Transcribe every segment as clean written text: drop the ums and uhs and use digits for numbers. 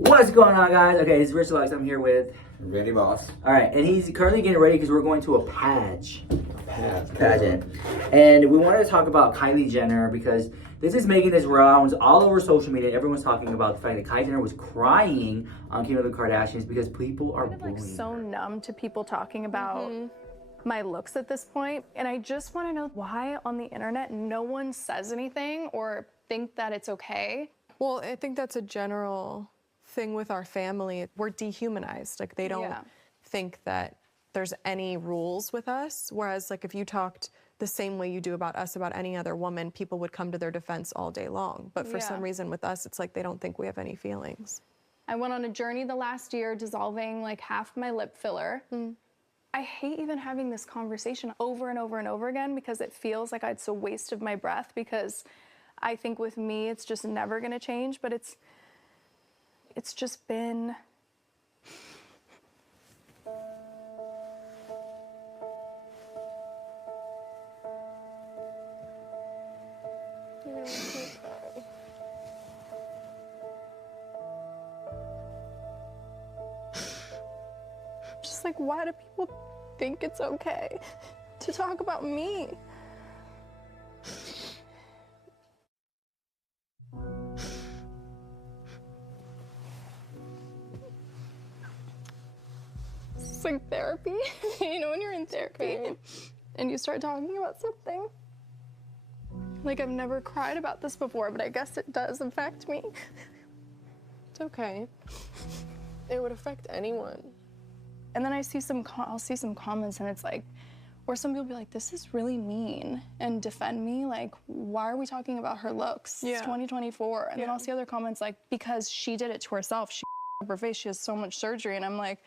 What's going on, guys? Okay, it's Rich Lux. I'm here with... Ready, boss. All right, and he's currently getting ready because we're going to a pageant. Pageant. And we wanted to talk about Kylie Jenner because this is making its rounds all over social media. Everyone's talking about the fact that Kylie Jenner was crying on Kim and the Kardashians because people are I'm like so numb to people talking about my looks at this point, and I just want to know why on the internet no one says anything or think that it's okay. Well, I think that's a general thing with our family. We're dehumanized. Like, they don't think that there's any rules with us. Whereas, like, if you talked the same way you do about us, about any other woman, people would come to their defense all day long. But for some reason with us, it's like they don't think we have any feelings. I went on a journey the last year, dissolving like half my lip filler. I hate even having this conversation over and over and over again because it feels like it's a waste of my breath, because I think with me, it's just never gonna change, but it's just been... Just like, why do people think it's okay to talk about me? It's like therapy. You know, when you're in therapy and you start talking about something. Like, I've never cried about this before, but I guess it does affect me. It's okay. It would affect anyone. And then I see I'll see some comments, and it's like, or some people be like, this is really mean, and defend me. Like, why are we talking about her looks? It's 2024. And then I'll see other comments like, because she did it to herself. She up her face. She has so much surgery. And I'm like,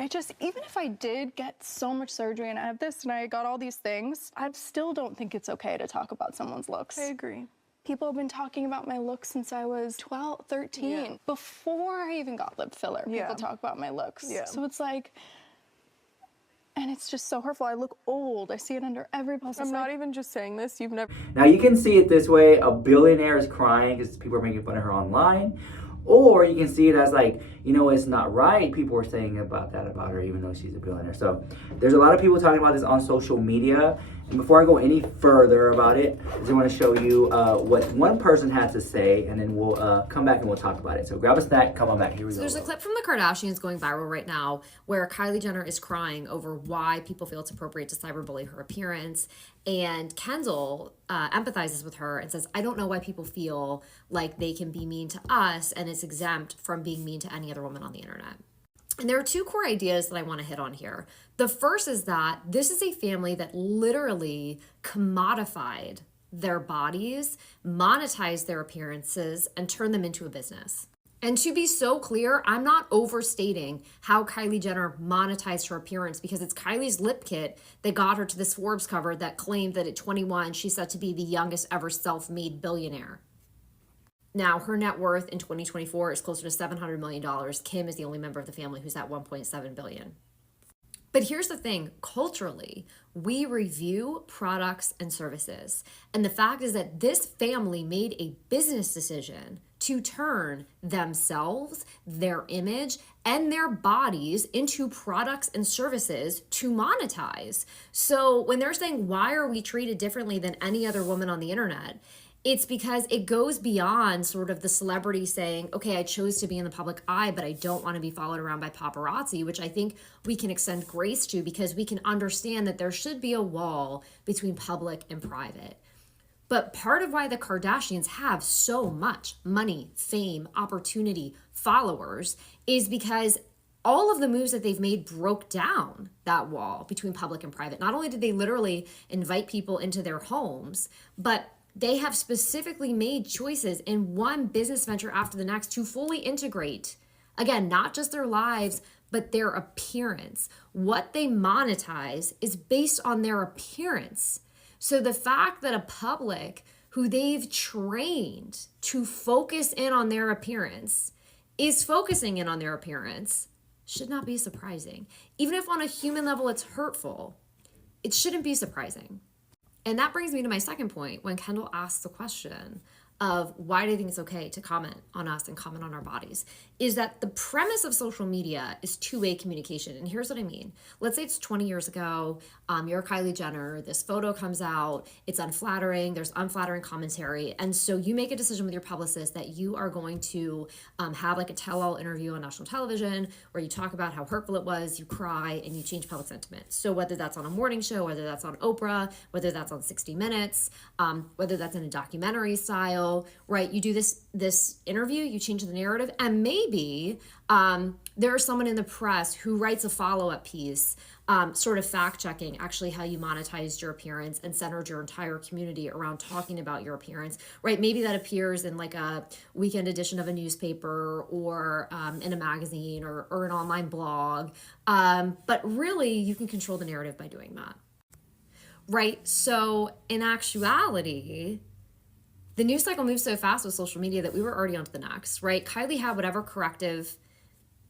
even if I did get so much surgery and I have this and I got all these things, I still don't think it's okay to talk about someone's looks. I agree. People have been talking about my looks since I was 12, 13. Before I even got lip filler, people talk about my looks. So it's like, and it's just so hurtful. I look old. I see it under every post. I'm not even just saying this. You've never... Now, you can see it this way. A billionaire is crying because people are making fun of her online. Or you can see it as like, you know, it's not right. People are saying about her, even though she's a billionaire. So there's a lot of people talking about this on social media. And before I go any further about it, I just want to show you what one person had to say, and then we'll come back and we'll talk about it. So grab a snack, come on back. Here we go. There's a clip from the Kardashians going viral right now where Kylie Jenner is crying over why people feel it's appropriate to cyberbully her appearance. And Kendall empathizes with her and says, I don't know why people feel like they can be mean to us and it's exempt from being mean to any other woman on the internet. And there are two core ideas that I want to hit on here. The first is that this is a family that literally commodified their bodies, monetized their appearances, and turned them into a business. And to be so clear, I'm not overstating how Kylie Jenner monetized her appearance, because it's Kylie's lip kit that got her to this Forbes cover that claimed that at 21, she's said to be the youngest ever self-made billionaire. Now, her net worth in 2024 is closer to $700 million. Kim is the only member of the family who's at $1.7 billion. But here's the thing, culturally, we review products and services. And the fact is that this family made a business decision to turn themselves, their image, and their bodies into products and services to monetize. So when they're saying, why are we treated differently than any other woman on the internet? It's because it goes beyond sort of the celebrity saying, okay, I chose to be in the public eye, but I don't want to be followed around by paparazzi, which I think we can extend grace to, because we can understand that there should be a wall between public and private. But part of why the Kardashians have so much money, fame, opportunity, followers is because all of the moves that they've made broke down that wall between public and private. Not only did they literally invite people into their homes, but they have specifically made choices in one business venture after the next to fully integrate, again, not just their lives, but their appearance. What they monetize is based on their appearance. So the fact that a public who they've trained to focus in on their appearance is focusing in on their appearance should not be surprising. Even if on a human level it's hurtful, it shouldn't be surprising. And that brings me to my second point when Kendall asks the question of why do you think it's okay to comment on us and comment on our bodies is that the premise of social media is two-way communication. And here's what I mean. Let's say it's 20 years ago, you're Kylie Jenner, this photo comes out, it's unflattering, there's unflattering commentary. And so you make a decision with your publicist that you are going to have like a tell-all interview on national television where you talk about how hurtful it was, you cry, and you change public sentiment. So whether that's on a morning show, whether that's on Oprah, whether that's on 60 Minutes, whether that's in a documentary style, right? You do this interview, you change the narrative, and maybe there's someone in the press who writes a follow-up piece, sort of fact-checking actually how you monetized your appearance and centered your entire community around talking about your appearance, right? Maybe that appears in like a weekend edition of a newspaper or in a magazine or an online blog. But really, you can control the narrative by doing that, right? So in actuality, the news cycle moves so fast with social media that we were already on to the next, right? Kylie had whatever corrective,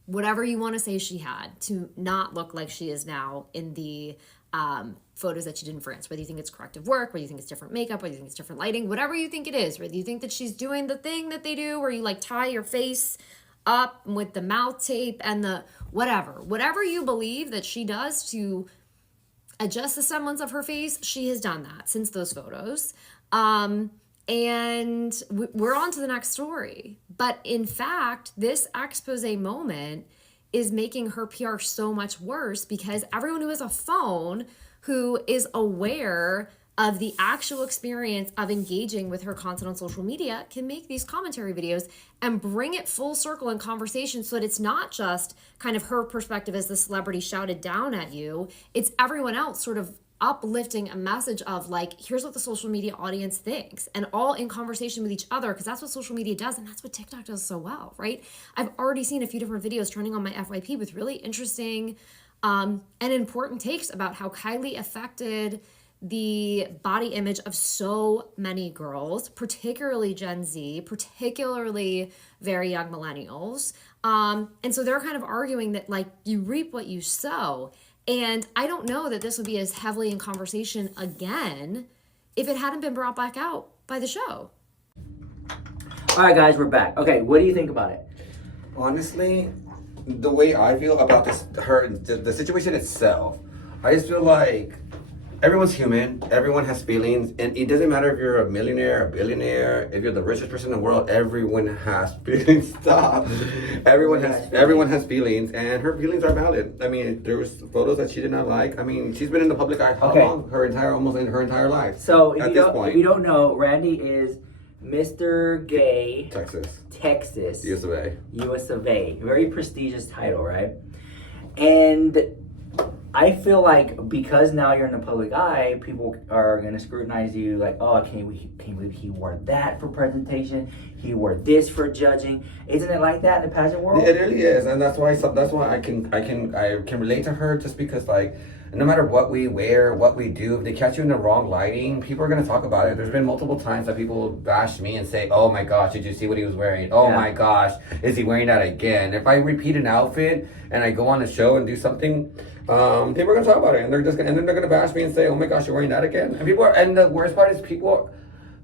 whatever you want to say she had to not look like she is now in the photos that she did in France. Whether you think it's corrective work, whether you think it's different makeup, whether you think it's different lighting, whatever you think it is, whether you think that she's doing the thing that they do where you like tie your face up with the mouth tape and the whatever you believe that she does to adjust the semblance of her face, she has done that since those photos. And we're on to the next story. But in fact, this expose moment is making her PR so much worse because everyone who has a phone who is aware of the actual experience of engaging with her content on social media can make these commentary videos and bring it full circle in conversation so that it's not just kind of her perspective as the celebrity shouted down at you. It's everyone else sort of uplifting a message of like, here's what the social media audience thinks, and all in conversation with each other, because that's what social media does, and that's what TikTok does so well, right? I've already seen a few different videos trending on my FYP with really interesting and important takes about how Kylie affected the body image of so many girls, particularly Gen Z, particularly very young millennials. And so they're kind of arguing that like you reap what you sow. And I don't know that this would be as heavily in conversation again if it hadn't been brought back out by the show. All right, guys, we're back. Okay, what do you think about it? Honestly, the way I feel about the situation itself, I just feel like everyone's human, everyone has feelings, and it doesn't matter if you're a millionaire, a billionaire, if you're the richest person in the world, everyone has feelings. Stop. Everyone has feelings, and her feelings are valid. I mean, there was photos that she did not like. I mean, she's been in the public eye how long? Almost her entire life. So if you don't know, Randy is Mr. Gay Texas, US of A. Very prestigious title, right? And I feel like because now you're in the public eye, people are going to scrutinize you like, oh, can't believe he wore that for presentation. He wore this for judging. Isn't it like that in the pageant world? It really is, and that's why I can relate to her, just because like no matter what we wear, what we do, if they catch you in the wrong lighting, people are going to talk about it. There's been multiple times that people bash me and say, oh my gosh, did you see what he was wearing? Oh my gosh, is he wearing that again? If I repeat an outfit and I go on a show and do something, people are going to talk about it, and they're going to bash me and say, oh my gosh, you're wearing that again? And the worst part is people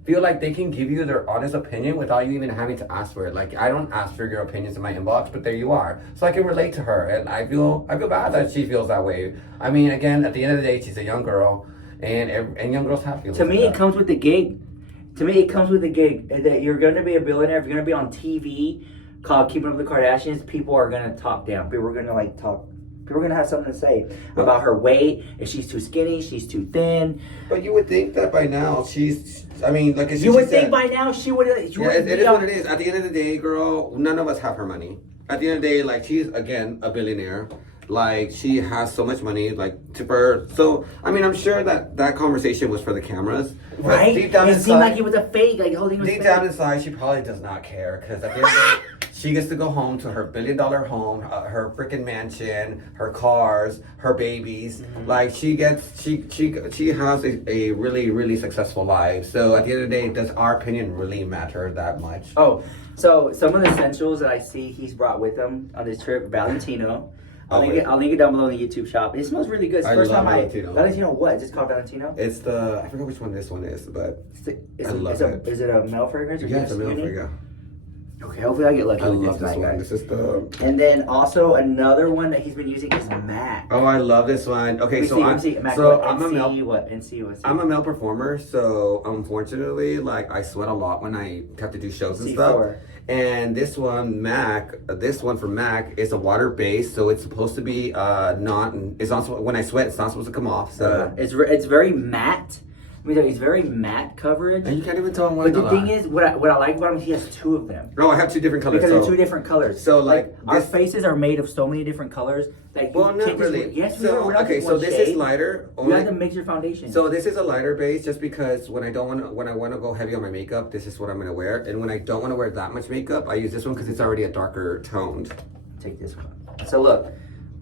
feel like they can give you their honest opinion without you even having to ask for it. Like, I don't ask for your opinions in my inbox, but there you are. So I can relate to her, and I feel bad that she feels that way. I mean, again, at the end of the day, she's a young girl, and young girls have feelings. To me, it comes with the gig. That you're going to be a billionaire. If you're going to be on TV called Keeping Up with the Kardashians, people are going to talk down. People are going to like talk. People are going to have something to say about her weight. If she's too skinny, she's too thin. But you would think that by now You would think by now she would. It is what it is. At the end of the day, girl, none of us have her money. At the end of the day, like, she's again a billionaire. Like, she has so much money, like, to her. So, I mean, I'm sure that conversation was for the cameras. Right? Deep down it seemed like it was a fake, like, holding it was deep down inside, she probably does not care. Because at the end of the day, she gets to go home to her $1 billion home, her freaking mansion, her cars, her babies. Mm-hmm. Like, she has a really, really successful life. So, at the end of the day, does our opinion really matter that much? Oh, so some of the essentials that I see he's brought with him on this trip: Valentino, I'll link it down below in the YouTube shop. It smells really good. It's the first time Valentino. Valentino what? Is it called Valentino? It's I forgot which one this one is, but I love it. Is it a male fragrance? Or Yeah, it's a male fragrance. Okay, hopefully I get lucky I with love this one. guys. This is the. And then also another one that he's been using is MAC. Oh, I love this one. Okay, I'm a male. I'm a male performer, so unfortunately, like I sweat a lot when I have to do shows and stuff. And this one from MAC is a water base, so it's supposed to be it's also when I sweat, it's not supposed to come off. So it's very matte. I mean, it's very matte coverage. And you can't even tell one. But the thing is, what I like about him, he has two of them. Oh, I have two different colors. Because they're two different colors. So like our faces are made of so many different colors. Like well, not really. Yes, so okay, so this is lighter. You have to mix your foundation. So this is a lighter base, just because when I want to go heavy on my makeup, this is what I'm gonna wear. And when I don't want to wear that much makeup, I use this one because it's already a darker toned. Take this one. So look.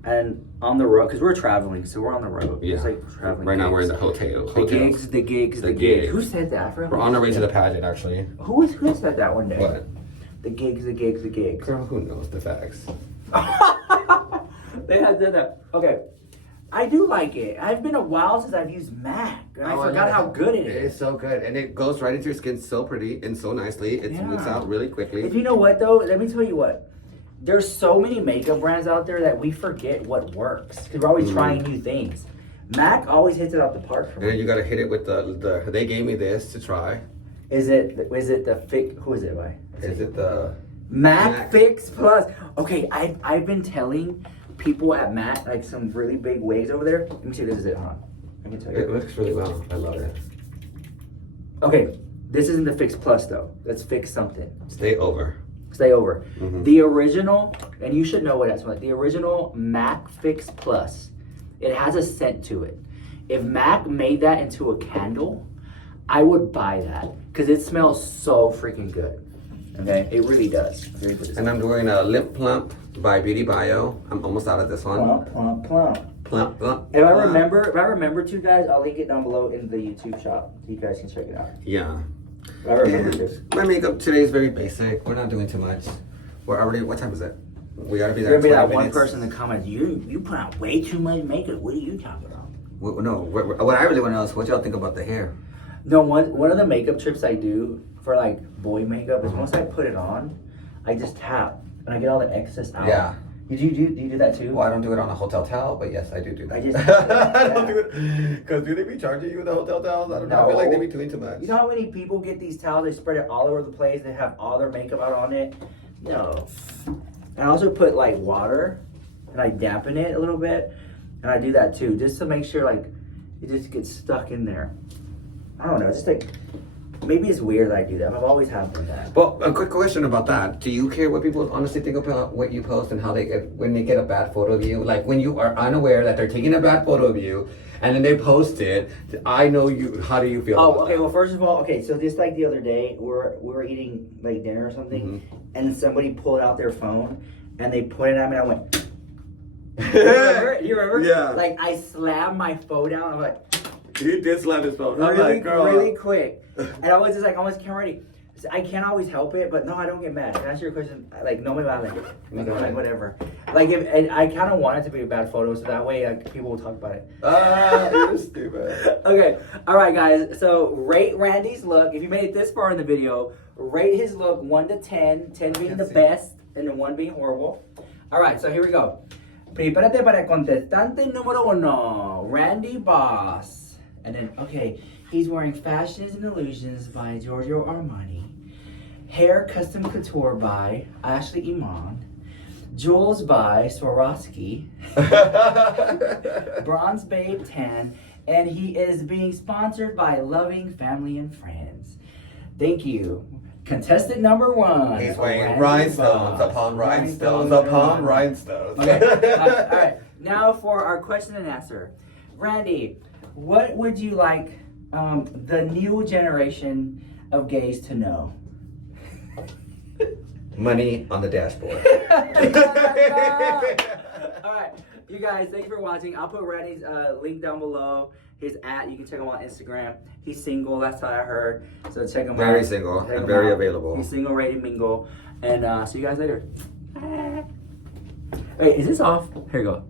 And on the road, because we're traveling, so we're on the road. Yeah. It's like traveling. Right now we're in the hotel. The gigs. Who said that? We're on our way to the pageant, actually. Who said that one day? What? The gigs. Girl, who knows the facts? They had said that. Okay. I do like it. It's been a while since I've used MAC. And I forgot how good it is. It is so good. And it goes right into your skin so pretty and so nicely. It smooths out really quickly. If you know what, though? Let me tell you what. There's so many makeup brands out there that we forget what works because we're always trying new things. MAC always hits it out the park for me. And then you gotta hit it with the. They gave me this to try. Is it the Fix? Who is it by? Is it the MAC Fix Plus? Okay, I've been telling people at MAC like some really big wigs over there. Let me see if this is it, huh? I can tell you. It looks really well. I love it. Okay, this isn't the Fix Plus though. Let's fix something. Stay over. Mm-hmm. The original, and you should know what that's like. The original MAC Fix Plus, it has a scent to it. If MAC made that into a candle, I would buy that because it smells so freaking good. Okay, it really does. And I'm doing a lip plump by Beauty Bio. I'm almost out of this one. Plump. If I remember to, guys, I'll link it down below in the YouTube shop so you guys can check it out. Yeah. I remember this. My makeup today is very basic. We're not doing too much. We're already. What time is it? We gotta be there. There'll be that one person in the comments. You put on way too much makeup. What are you talking about? What I really want to know is what y'all think about the hair. No, one of the makeup trips I do for like boy makeup is once I put it on, I just tap and I get all the excess out. Yeah. Do you do that too? Well, I don't do it on a hotel towel, but yes, I do that. I just I don't do it because do they be charging you with the hotel towels? I don't know. I feel like they be doing too much. You know how many people get these towels? They spread it all over the place. They have all their makeup out on it. No. And I also put like water and I dampen it a little bit, and I do that too, just to make sure like it just gets stuck in there. I don't know. It's just like maybe it's weird that I do that. I've always had that. Well, a quick question about that. Do you care what people honestly think about what you post and how when they get a bad photo of you? Like when you are unaware that they're taking a bad photo of you and then they post it, I know you. How do you feel? Oh, okay. That? Well, first of all, so just like the other day, we were eating like dinner or something, and somebody pulled out their phone and they pointed at me. And I went. Do you remember? Yeah. Like I slammed my phone down. I'm like. He did slam his phone. Really quick. And I was just like, almost can't ready. I can't always help it, but no, I don't get mad. Can I answer your question? Like, no me vale. Like, whatever. Like, and I kind of want it to be a bad photo, so that way, like, people will talk about it. You're stupid. Okay. All right, guys. So, rate Randy's look. If you made it this far in the video, rate his look 1 to 10. 10 being the best, and the 1 being horrible. All right, so here we go. Prepárate para contestante número 1. Randy Boss. And then, okay, he's wearing Fashions and Illusions by Giorgio Armani. Hair Custom Couture by Ashley Iman. Jewels by Swarovski. Bronze Babe Tan. And he is being sponsored by Loving Family and Friends. Thank you. Contestant number 1. He's wearing rhinestones upon rhinestones upon rhinestones. Okay, all right. Now for our question and answer. Randy, what would you like the new generation of gays to know? Money on the dashboard. All right, you guys, thank you for watching. I'll put Randy's link down below. His you can check him on Instagram. He's single, that's what I heard. So check him out. Very single and very available. He's single, ready to mingle. And see you guys later. Wait, is this off? Here you go.